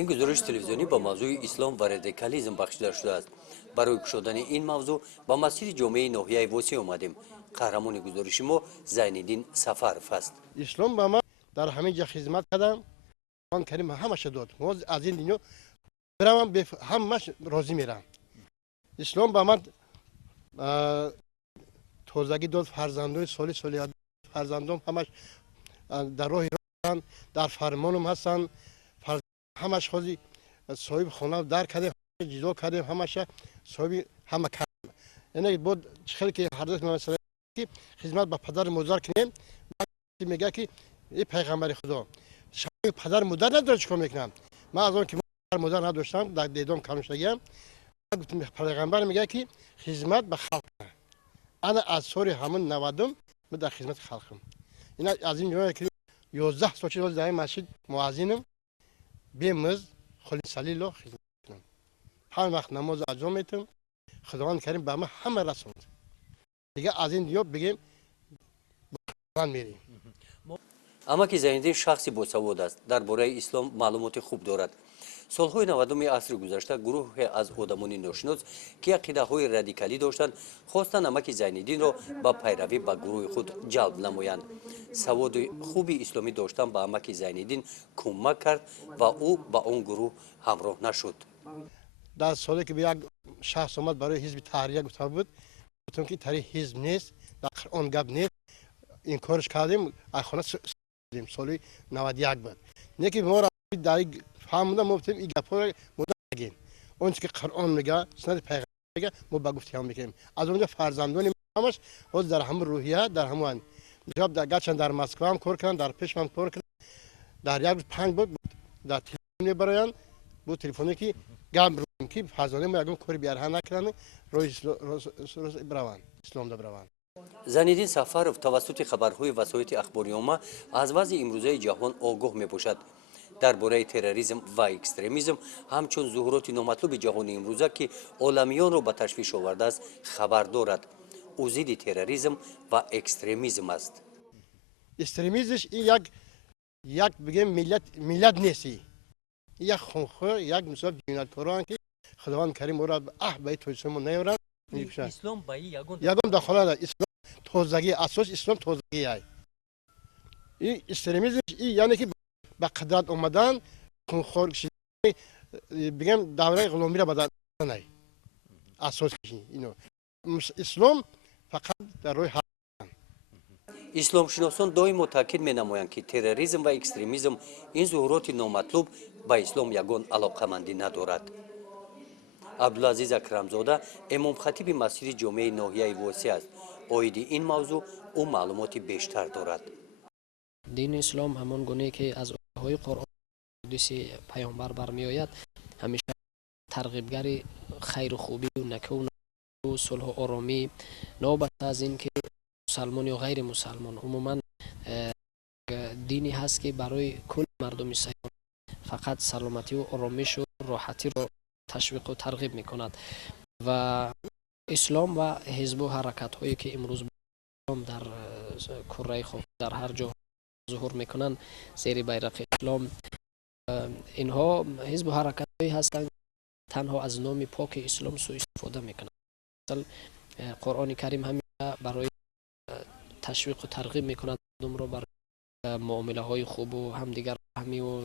این گزارش تلویزیونی با موضوع اسلام و رادیکالیسم بخشیده شده است. برای گشودن این موضوع با مسیر جامعه ناحیه وسیع اومدیم. قهرمان گزارش ما زین‌الدین سفرف است. اسلام با ما در همه جا خدمت کردم. قرآن کریم همش داد. از این دنیا برام به همش راضی میرم. اسلام با من توزگی داد، فرزندان سالی فرزندان همش در راه هستند، در فرمانم هستند. همش خودی صاحب خانه در کردیم، جدا کردیم، همش صاحب همه کردیم. یعنی بود خیلی که هر دست مثلا که خدمت با پدر مادر کنیم. میگه که این پیغمبر خدا شما پدر مادر نداره چیکار میکنم. من از اون که پدر مادر نداشتم در دیدم کلانشگیم، پیغمبر میگه که خدمت به خلق. انا از سوری همون نوادم من در خدمت خلقم. اینا از این جمله که 11 سال چه در مسجد مؤذنم بیمز خلی سلیلو خدمت کنم. همه وقت نماز انجام میدم. خداوند کریم به ما همه رسوند. دیگه از این دیو بگیم قرآن میریم. اما که زین‌الدین شخصی باسواد است، درباره اسلام معلومات خوب دارد. سالهای 90 عصر گذشته گروه از آدمان ناشناس که عقیده‌های رادیکالی داشتند خواستند نمک زین‌الدین را با پیروی به گروه خود جلب نمایند. سواد خوبی اسلامی داشتن به نمک زین‌الدین کمک کرد و او با آن گروه همراه نشد. در سالی که به یک شخص آمد برای حزب تحریه گفته بود، گفتم که تحریه حزب نیست، در آن گپ نیست. این کارش کردیم، از خانه ساختیم. سالی 91 بود. نه که ما را در فهمیدم ما گفتیم این گپ‌ها را مدام اون که قرآن میگه، سنت پیغمبر میگه، ما با گفته هم میکنیم. از اونجا فرزندان همش خود در هم روحیه، در همون جواب در گچن در مسکو هم کار کردن، در پیش هم کار کردن. در یک 5 بود در تلفن برایان بود تلفنی که گام رو که فرزندان ما یکم کاری بیاره نکردن روی بروان اسلام دا بروان. زین‌الدین سفرف توسط خبرهای وسایل اخباری عامه از وضع امروزه جهان آگاه میباشد. درباره تروریسم و اکستریمیسم همچون ظهورات نامطلوب جهان امروزه که عالمیان را به تشویش آورده است خبر دارد. او ضد تروریسم و اکستریمیسم است. اکستریمیسمش این یک بگیم ملت نیستی. یک خونخواه، یک مثلا جنایتکاران که خداوند کریم او را به توسعه نیورد. اسلام با یگان داخل اسلام توزگی اساس اسلام توزگی است. این اکستریمیسم این یعنی که به قدرت آمدن خونخوار شدن بگم دوره غلامی را بدن نه اساس اینو اسلام فقط در روی اسلام شناسان دائم تاکید می نمایند که تروریسم و اکستریمیسم این ظهورات نامطلوب با اسلام یگان علاقمندی ندارد. عبدالعزیز اکرمزاده امام خطیب مسجد جامع ناحیه وسیع است. عاید این موضوع او معلومات بیشتر دارد. دین اسلام همان گونه که از های قرآن حدیث پیامبر برمی آید همیشه ترغیبگر خیر و خوبی و نکو و صلح و آرامی، نوبت از این که مسلمان یا غیر مسلمان عموما دینی هست که برای کل مردم سیان فقط سلامتی و آرامش و راحتی را تشویق و ترغیب می کند و اسلام و حزب و حرکت هایی که امروز در کره خاک در هر جا ظهور میکنن زیر بیرق اسلام، اینها حزب و حرکت هایی هستند تنها از نام پاک اسلام سوء استفاده میکنند. مثلا قرآن کریم همیشه برای تشویق و ترغیب میکند مردم را برای معامله های خوب و همدیگر فهمی و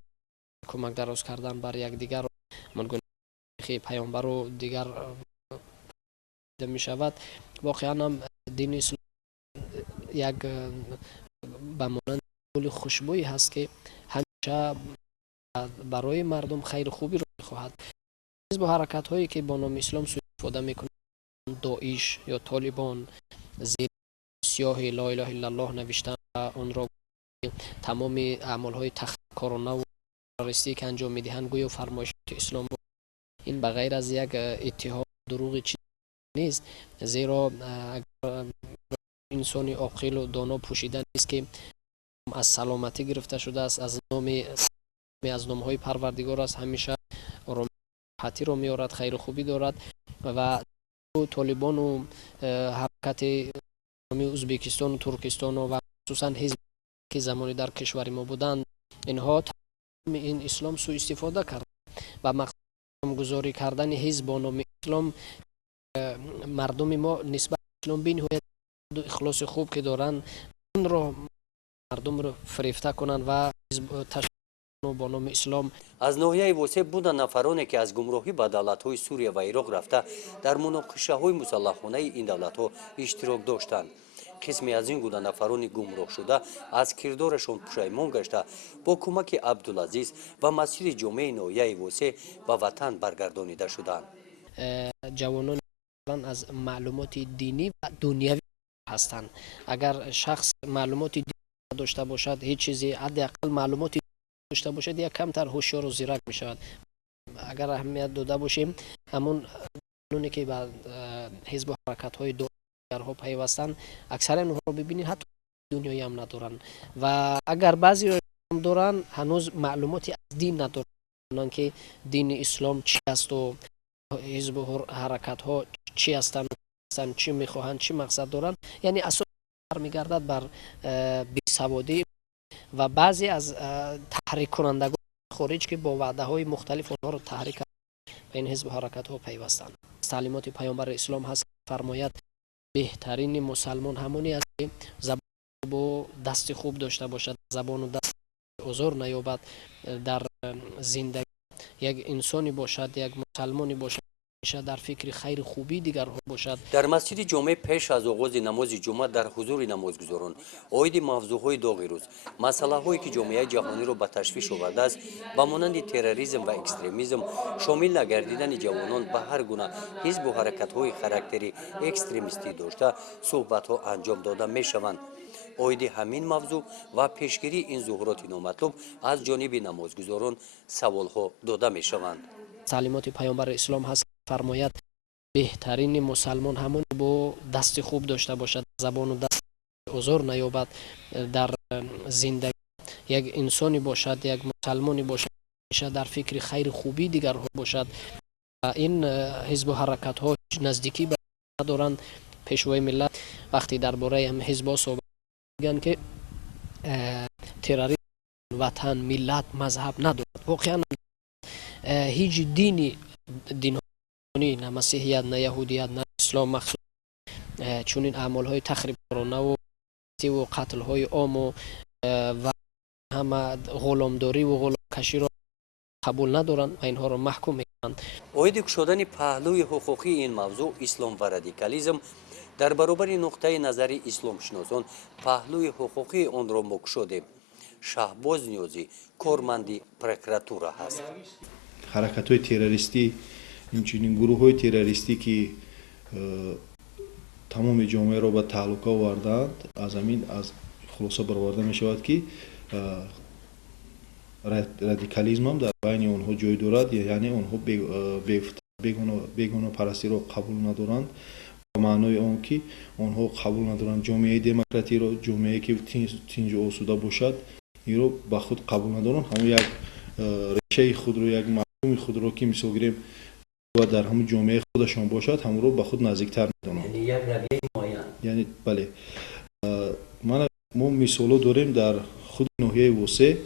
کمک دراز کردن بر یک دیگر منگونه پیامبر و دیگر می شود. واقعا هم دین اسلام یک به مانند گل خوشبویی هست که همیشه برای مردم خیر خوبی را می‌خواهد. حزب و حرکت هایی که با نام اسلام سوء استفاده میکنند، داعش یا طالبان، زیر سیاه لا اله الا الله نوشتن و آن را تمام اعمال های تخریبکارانه و تروریستی که انجام میدهند گویا فرمایشات اسلام بود. این بغیر از یک اتهام دروغ چیزی نیست، زیرا انسانی عاقل و دانا پوشیدن است که از سلامتی گرفته شده است، از نام‌های پروردگار است، همیشه راحتی را میارد، خیر و خوبی دارد و طالبان و حرکت ازبکستان و ترکستان و خصوصا حزب که زمانی در کشور ما بودند، اینها این اسلام سوء استفاده کرد و مقصد گذاری کردن حزب با نام اسلام مردم ما نسبت به اسلام بینهایت اخلاص خوب که دارن اون رو مردم رو فریفته کنن و حزب تشکیل با نام اسلام. از ناحیه واسه بودن نفرانی که از گمراهی به دولت‌های سوریه و عراق رفته در مناقشه‌های مسلحانه این دولت‌ها اشتراک داشتند. قسمی از این گونه نفران گمراه شده از کردارشان پشیمان گشته با کمک عبدالعزیز و مسیر جامعه ناحیه واسه به وطن برگردانیده شدند. جوانان از معلومات دینی و دنیوی هستند. اگر شخص معلومات دینی داشته باشد، هیچ چیزی حداقل معلومات دینی داشته باشد، یک کمتر هوشیار و زیرک می شود. اگر اهمیت داده باشیم همون قانونی که به حزب و حرکت های دورها پیوستن، اکثر اونها رو ببینید حتی دنیایی هم ندارن و اگر بعضی هم دارن هنوز معلوماتی از دین ندارن که دین اسلام چی است و حزب و حرکت ها چی هستند، چی میخواهند، چی مقصد دارند. یعنی اساس برمیگردد بر بیسوادی و بعضی از تحریک کنندگان خارج که با وعده های مختلف آنها رو تحریک به این حزب و حرکت ها پیوستند. تعلیمات پیامبر اسلام هست که فرماید بهترین مسلمان همونی است که زبان با دست خوب داشته باشد، زبان و دست عذر نیابد در زندگی. یک انسانی باشد، یک مسلمانی باشد در فکر خیر خوبی دیگرها باشد. در مسجد جامع پیش از آغاز نماز جمعه در حضور نمازگزاران عاید موضوعهای داغ روز، مسئله‌هایی که جامعه جهانی را به تشویش آورده است با مانند تروریسم و اکستریمیسم، شامل نگردیدن جوانان به هر گونه حزب و حرکت‌های خاراکتری اکستریمیستی داشته صحبت‌ها انجام داده می‌شوند. عاید همین موضوع و پیشگیری این ظهورات نامطلوب از جانب نمازگزاران سوال‌ها داده می‌شوند. تعلیمات پیامبر اسلام هست که فرماید بهترین مسلمان همون با دست خوب داشته باشد، زبان و دست عذر نیابد در زندگی. یک انسانی باشد، یک مسلمانی باشد در فکر خیر خوبی دیگرها باشد. این حزب و حرکت ها نزدیکی به ندارند. پیشوای ملت وقتی درباره هم حزب ها صحبت میگن که تروریسم وطن، ملت، مذهب ندارد. واقعا هیچ دین نه مسیحیت، نه یهودیت، نه اسلام مخصوص چون این اعمال های تخریبکارانه و قتل های عام و همه غلامداری و غلامکشی را قبول ندارند و اینها را محکوم میکنند. عاید گشودن پهلوی حقوقی این موضوع اسلام و رادیکالیسم در برابر نقطه نظر اسلام شناسان پهلوی حقوقی آن را مگشوده. شهباز نیازی کارمند پروکراتورا هست. حرکت های تروریستی، همچنین گروه های تروریستی که تمام جامعه را به تعلق آوردند، از همین از خلاصه برآورده می شود که رادیکالیسم هم در بین آنها جای دارد، یعنی آنها بیگانه پرستی را قبول ندارند، به معنای آن که آنها قبول ندارند جامعه دموکراتی را، جامعه که تنج و آسوده باشد این را به خود قبول ندارند. همون یک ریشه خود را، یک مفهوم خود را که مثال گیریم و در همون جامعه خودشان باشد همون رو به خود نزدیکتر میدانند. یعنی یک رویه معین. یعنی بله، ما مثال داریم در خود ناحیه واسه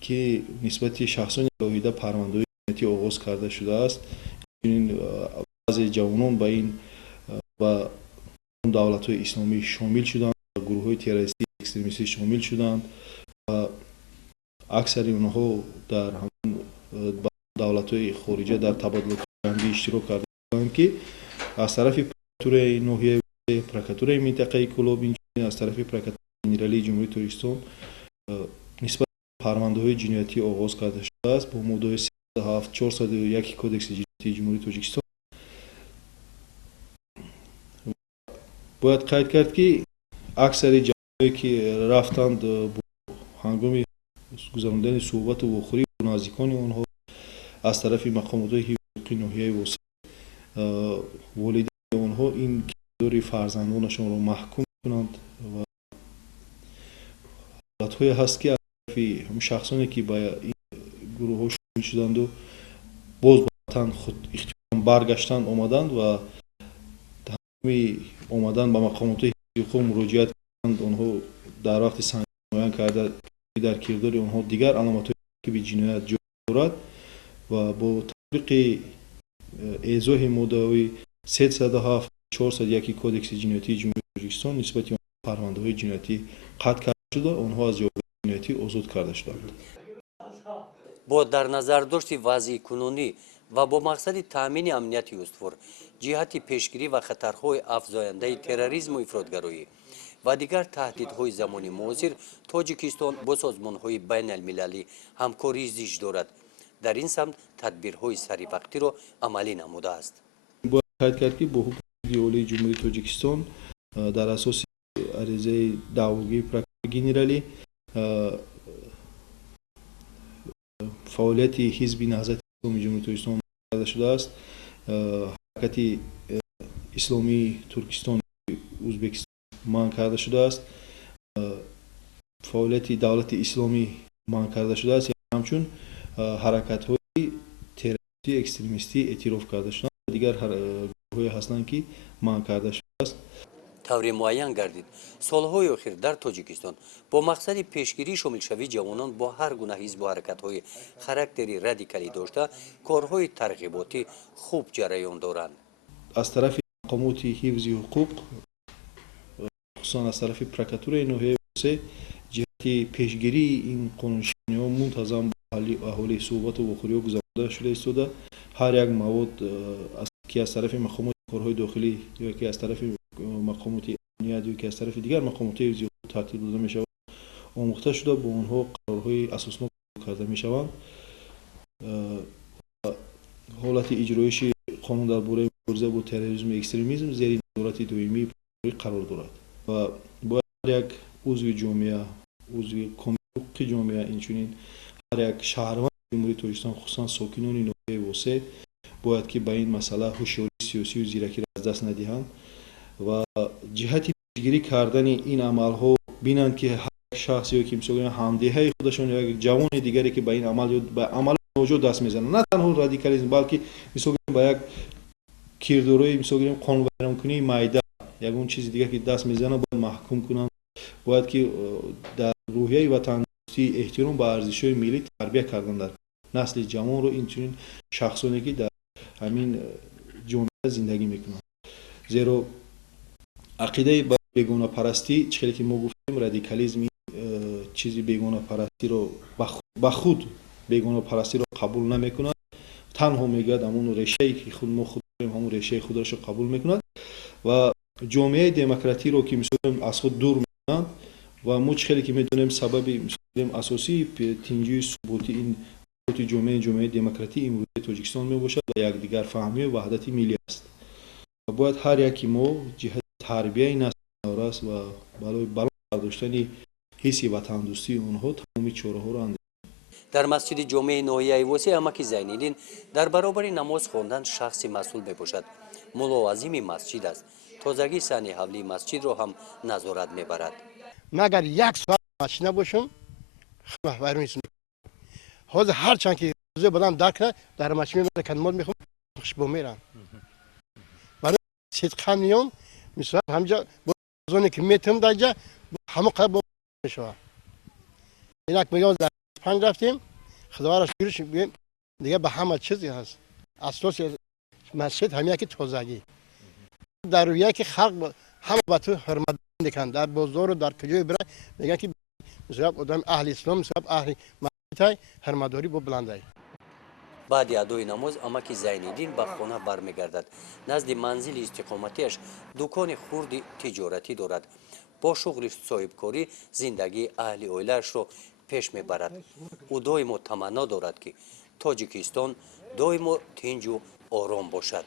که نسبت شخصان الهیده پرونده‌های جنایتی آغاز کرده شده است. این بعضی جوانان به این و دولت‌های اسلامی شامل شدند، گروه‌های تروریستی اکستریمیستی شامل شدند و اکثر آنها در همون دولت‌های خارجی در تبادل جنگی اشتراک کرده بودند که از طرف پروکراتور ناحیه پروکراتور منطقه کلاب، از طرف پروکراتور ژنرالی جمهوری تاجیکستان نسبت پرونده‌های جنایتی آغاز کرده شده است با ماده 37 401 کدکس جنایتی جمهوری تاجیکستان. باید قید کرد که اکثر جوانانی که رفتند با هنگام گذراندن صحبت و واخوری با نزدیکان آنها از طرف مقامات حقوقی ناحیه واسه والدین آنها این کردار فرزندانشان را محکوم کنند و حالت‌هایی هست که از طرف هم شخصانی که با این گروه ها شامل شدند و باز به وطن خود اختیارا برگشتند آمدند و همین آمدن به مقامات حقوقی مراجعت کردند. آنها در وقت سنجش معین کرده در کردار آنها دیگر علامت‌هایی که به جنایت جای دارد و با تطبیق اعضای مدعی 307 401 کودکس جنایتی جمهوری تاجیکستان نسبت به پرونده‌های جنایتی قطع کرده شده، آنها از جوابه جنایتی آزاد کرده شدند. با در نظر داشت وضع کنونی و با مقصد تامین امنیت استوار، جهت پیشگیری و خطرهای افزاینده تروریسم و افراطگرایی و دیگر تهدیدهای زمانی معاصر، تاجیکستان با سازمانهای بین المللی همکاری زیش دارد. در این سمت تدبیرهای سری وقتی را عملی نموده است. باید قید کرد که با حکم عالی جمهوری تاجیکستان در اساس عریضه دعواگویی پروکورور گنرالی فعالیت حزب نهضت اسلامی جمهوری تاجیکستان کرده شده است. حرکت اسلامی ترکستان ازبکستان منع کرده شده است. فعالیت دولت اسلامی منع کرده شده است. همچون حرکت های تروریستی اکستریمیستی اعتراف کرده شده است. دیگر گروه‌هایی هستند که منع کرده شده است. طور معین گردید سالهای اخیر در تاجیکستان با مقصد پیشگیری شامل شوی جوانان با هر گونه حزب و حرکت‌های خاراکتری رادیکالی داشته کارهای ترغیباتی خوب جریان دارند. از طرف مقامات حفظ حقوق خصوصا از طرف پروکورور ناحیه وسه جهت پیشگیری این قانونشکنی‌ها منتظم با اهالی صحبت و بخوری گذارده شده ایستاده. هر یک مواد که از طرف مقامات کارهای داخلی یا که از طرف مقامات امنیت یا که از طرف دیگر مقامات حفظ حقوق ترتیب داده می‌شود آموخته شده با آنها قرارهای اساسناک کرده می‌شوند. حالت اجرایش قانون درباره مبارزه با تروریسم و اکستریمیسم زیر نظارت دائمی قرار دارد و باید هر یک عضو جامعه عضو کمیته جامعه اینچنین هر یک شهروند جمهوری تاجیکستان خصوصا ساکنان ناحیه وسه باید که به این مسئله هوشیاری سیاسی و زیرکی را از دست ندهند و جهت پیشگیری کردن این عمل‌ها بینند که هر شخصی یا که مثلا همدیهای خودشون یا یک جوان دیگری که به این عمل یا به عمل موجود دست میزنند، نه تنها رادیکالیسم بلکه مثلا به یک کیردوری مثلا قانون بیان کنی مایده یک اون چیز دیگه که دست میزنه باید محکوم کنند. باید که در روحیه وطن دوستی احترام به ارزش‌های ملی تربیت کردن در نسل جوان رو اینچنین شخصانی که در همین جامعه زندگی میکنند. زیرا عقیده به بیگانه پرستی چیزی که ما گفتیم رادیکالیسم چیزی بیگانه پرستی رو به خود بیگانه پرستی رو قبول نمیکنند، تنها میگه همون ریشه‌ای که خود ما خود داریم همون ریشه خودش رو قبول میکنند و جامعه دموکراتی رو که مثلا از خود دور میکنند و ما چیزی که میدونیم سبب مثلا اساسی تنجی ثبوتی این جامعه دموکراتی امروزی تاجیکستان میباشد و یک دیگر فهمی و وحدت ملی است و باید هر یکی ما جهت تربیت نسل نوراست و برای برداشتن حس وطن دوستی اونها تمام چاره‌ها را در مسجد جامع ناحیه وسه اماکی زینالدین در برابر نماز خواندن شخصی مسئول میباشد. ملاوظیم مسجد است. تازگی صحنه حولی مسجد را هم نظارت میبرد. مگر یک ساعت مسجد نباشم خبر نیست. حاضر هر چند که روزه بدم درک نه در مسجد میرم کلمات میخونم خوشبو میرم. برای صدقه میام مثلا همجا بازونی که میتونم درجا همه قبول میشه. اینک میگم در پنج رفتیم خداوند را شکرش میگیم دیگه به همه چیزی هست. اساس مسجد همین که تازگی در رویه که خلق همه به تو حرمت میکنند در بازار و در کجای برای میگن که مثلا آدم اهل اسلام مثلا اهل مسجد حرمتداری با بلنده. بعد ادای نماز اماکی زینالدین به خانه برمیگردد. نزد منزل استقامتیش دکان خرد تجارتی دارد. با شغل صاحبکاری زندگی اهل اویلش را پیش میبرد. او دائما تمنا دارد که تاجیکستان دائما تنج و آرام باشد.